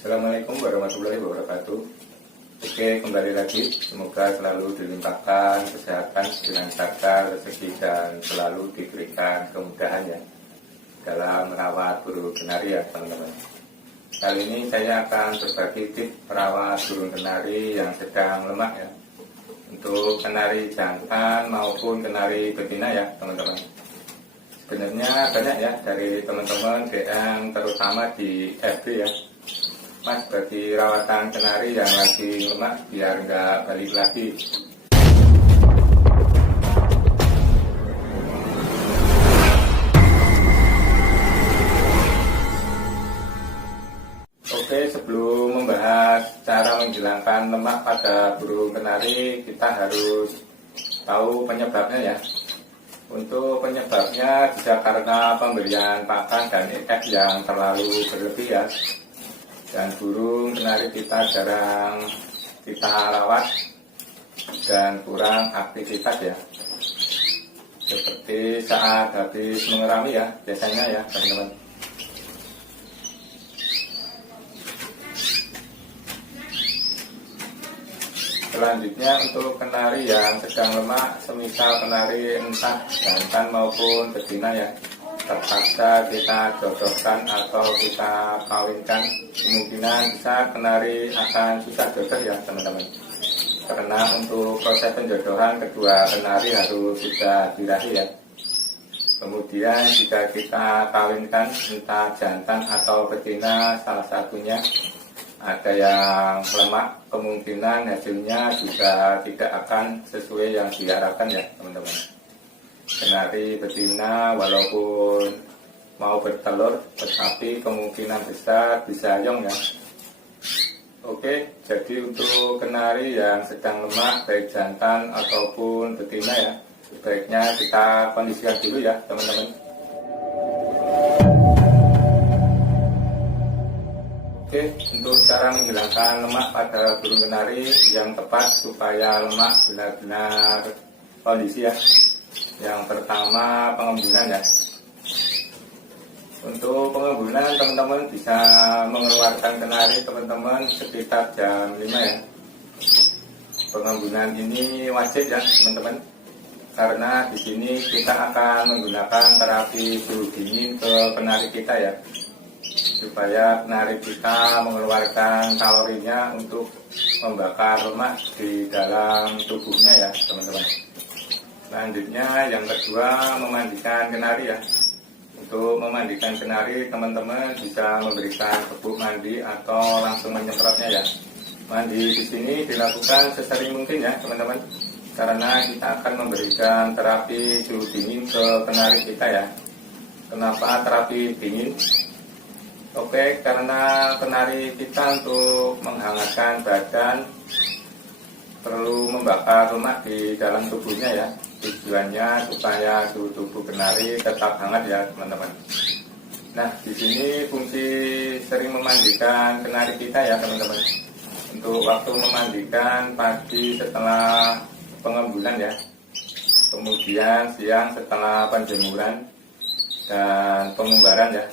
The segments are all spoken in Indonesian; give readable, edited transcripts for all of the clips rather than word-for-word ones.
Assalamualaikum warahmatullahi wabarakatuh. Oke, kembali lagi. Semoga selalu dilimpahkan kesehatan, dilancarkan rezeki, dan selalu diberikan kemudahan ya dalam merawat burung kenari ya teman-teman. Kali ini saya akan berbagi tips merawat burung kenari yang sedang lemah ya, untuk kenari jantan maupun kenari betina ya teman-teman. Sebenarnya banyak ya dari teman-teman DM, terutama di FB ya, Mas, bagi rawatan kenari yang lagi lemah biar nggak balik lagi. Oke, sebelum membahas cara menghilangkan lemak pada burung kenari, kita harus tahu penyebabnya ya. Untuk penyebabnya bisa karena pemberian pakan dan efek yang terlalu berlebih ya, dan burung kenari kita jarang kita rawat dan kurang aktivitas ya, seperti saat habis mengerami ya biasanya ya teman-teman. Selanjutnya untuk kenari yang sedang lemah, semisal kenari entah jantan maupun betina ya, terpaksa kita jodohkan atau kita kawinkan, kemungkinan besar kenari akan susah jodoh ya teman-teman. Karena untuk proses penjodohan kedua kenari harus sudah birahi ya. Kemudian jika kita kawinkan entah jantan atau betina salah satunya ada yang lemah, kemungkinan hasilnya juga tidak akan sesuai yang diharapkan ya teman-teman. Kenari betina walaupun mau bertelur, tetapi kemungkinan besar bisa yong ya. Oke, jadi untuk kenari yang sedang lemah, baik jantan ataupun betina ya, sebaiknya kita kondisikan dulu ya teman-teman. Oke, untuk cara menghilangkan lemak pada burung kenari yang tepat supaya lemak benar-benar kondisi ya. Yang pertama, pengembunan ya. Untuk pengembunan teman-teman bisa mengeluarkan kenari teman-teman sekitar jam 5 ya. Pengembunan ini wajib ya teman-teman, karena di sini kita akan menggunakan terapi suhu dingin ke kenari kita ya, supaya kenari kita mengeluarkan kalorinya untuk membakar lemak di dalam tubuhnya ya teman-teman. Selanjutnya yang kedua, memandikan kenari ya. Untuk memandikan kenari teman-teman bisa memberikan bubuk mandi atau langsung menyemprotnya ya. Mandi di sini dilakukan sesering mungkin ya teman-teman, karena kita akan memberikan terapi suhu dingin ke kenari kita ya. Kenapa terapi dingin? Oke, karena kenari kita untuk menghangatkan badan perlu membakar lemak di dalam tubuhnya ya. Tujuannya supaya suhu tubuh kenari tetap hangat ya teman-teman. Nah, di sini fungsi sering memandikan kenari kita ya teman-teman. Untuk waktu memandikan pagi setelah pengembunan ya, kemudian siang setelah penjemuran dan pengumbaran ya,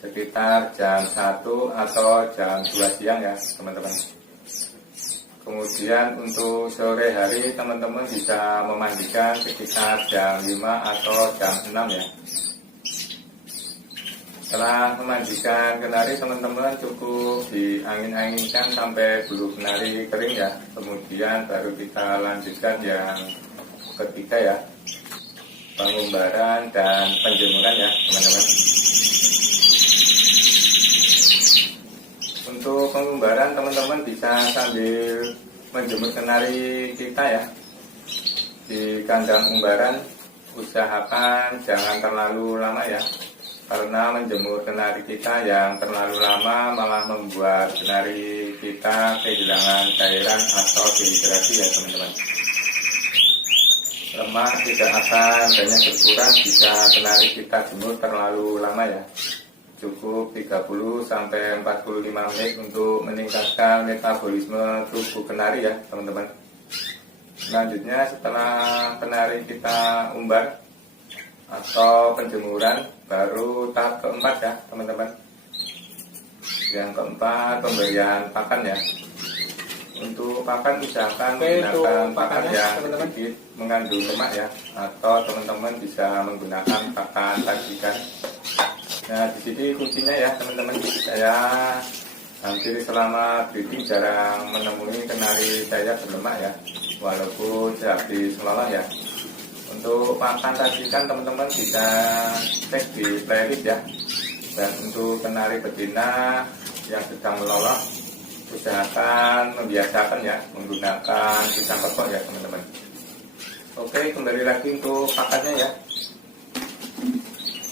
sekitar jam 1 atau jam 2 siang ya teman-teman. Kemudian untuk sore hari teman-teman bisa memandikan sekitar jam 5 atau jam 6 ya. Setelah memandikan kenari teman-teman cukup diangin-anginkan sampai bulu kenari kering ya. Kemudian baru kita lanjutkan yang ketiga ya, pengumbaran dan penjemuran ya teman-teman. Untuk pengumbaran teman-teman bisa sambil menjemur kenari kita ya. Di kandang umbaran usahakan jangan terlalu lama ya, karena menjemur kenari kita yang terlalu lama malah membuat kenari kita kehilangan cairan atau dehidrasi ya teman-teman. Lemak tidak akan banyak berkurang jika kenari kita jemur terlalu lama ya. Cukup 30 sampai 45 menit untuk meningkatkan metabolisme tubuh kenari ya teman-teman. Selanjutnya setelah kenari kita umbar atau penjemuran, baru tahap keempat ya teman-teman, Yang keempat, pemberian pakan ya. Untuk pakan usahakan Oke, menggunakan untuk pakan pakannya, yang teman-teman. sedikit mengandung lemak ya, atau teman-teman bisa menggunakan pakan sajikan. Nah, di sini kuncinya ya teman-teman, saya hampir selama breeding jarang menemui kenari saya berlemak ya, walaupun habis ngelola ya. Untuk pakan sajikan teman-teman bisa cek di playlist ya. Dan untuk kenari betina yang sedang melolong, usahakan membiasakan ya menggunakan pisang kepok ya teman-teman. Oke, kembali lagi untuk pakannya ya.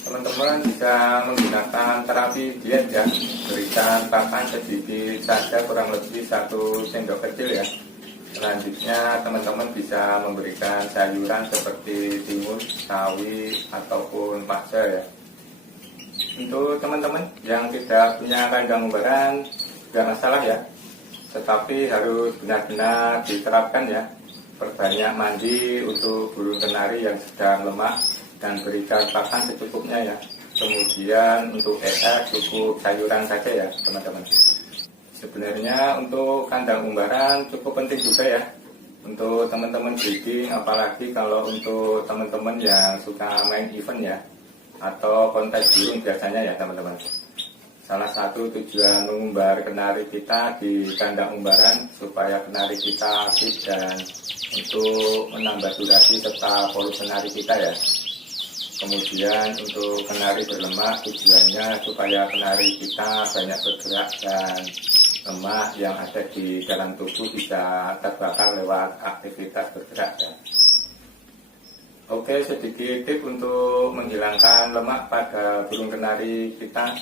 Teman-teman bisa menggunakan terapi diet ya, berikan pakan sedikit saja, kurang lebih 1 sendok kecil ya. Selanjutnya teman-teman bisa memberikan sayuran seperti timun, sawi, ataupun paksa ya. Untuk teman-teman yang tidak punya kandang umbaran, tidak masalah ya, tetapi harus benar-benar diterapkan ya. Perbanyak mandi untuk burung kenari yang sedang lemak dan berikan pakan secukupnya ya. Kemudian untuk cukup sayuran saja ya teman-teman. Sebenarnya untuk kandang umbaran cukup penting juga ya untuk teman-teman breeding, apalagi kalau untuk teman-teman yang suka main event ya, atau kontes burung biasanya ya teman-teman. Salah satu tujuan mengumbar kenari kita di kandang umbaran supaya kenari kita fit dan untuk menambah durasi serta polus kenari kita ya. Kemudian untuk kenari berlemak tujuannya supaya kenari kita banyak bergerak dan lemak yang ada di dalam tubuh bisa terbakar lewat aktivitas bergerak ya. Oke, sedikit tip untuk menghilangkan lemak pada burung kenari kita.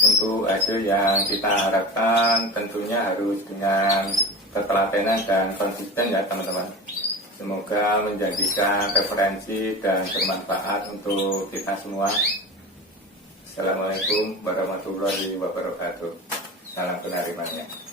Untuk hasil yang kita harapkan tentunya harus dengan ketelatenan dan konsisten ya teman-teman. Semoga menjadikan referensi dan bermanfaat untuk kita semua. Assalamualaikum warahmatullahi wabarakatuh. Salam kenari mania.